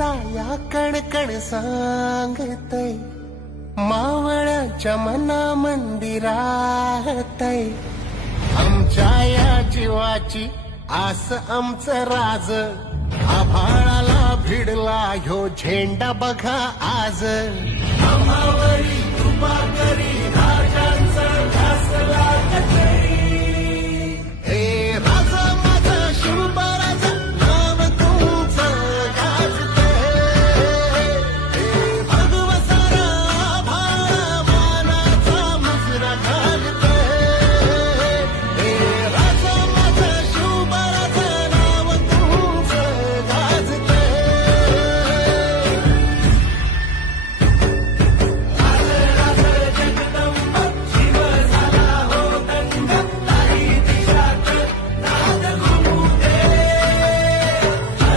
आमचा या कणकण सांगतय, मावळ्याच्या मना मंदिरातय. आमच्या या जीवाची आस आमचं राज, आभाळाला भिडला ह्यो झेंडा बघा आज. आम्हावरी कृपा करी राजांचा घास लागतय.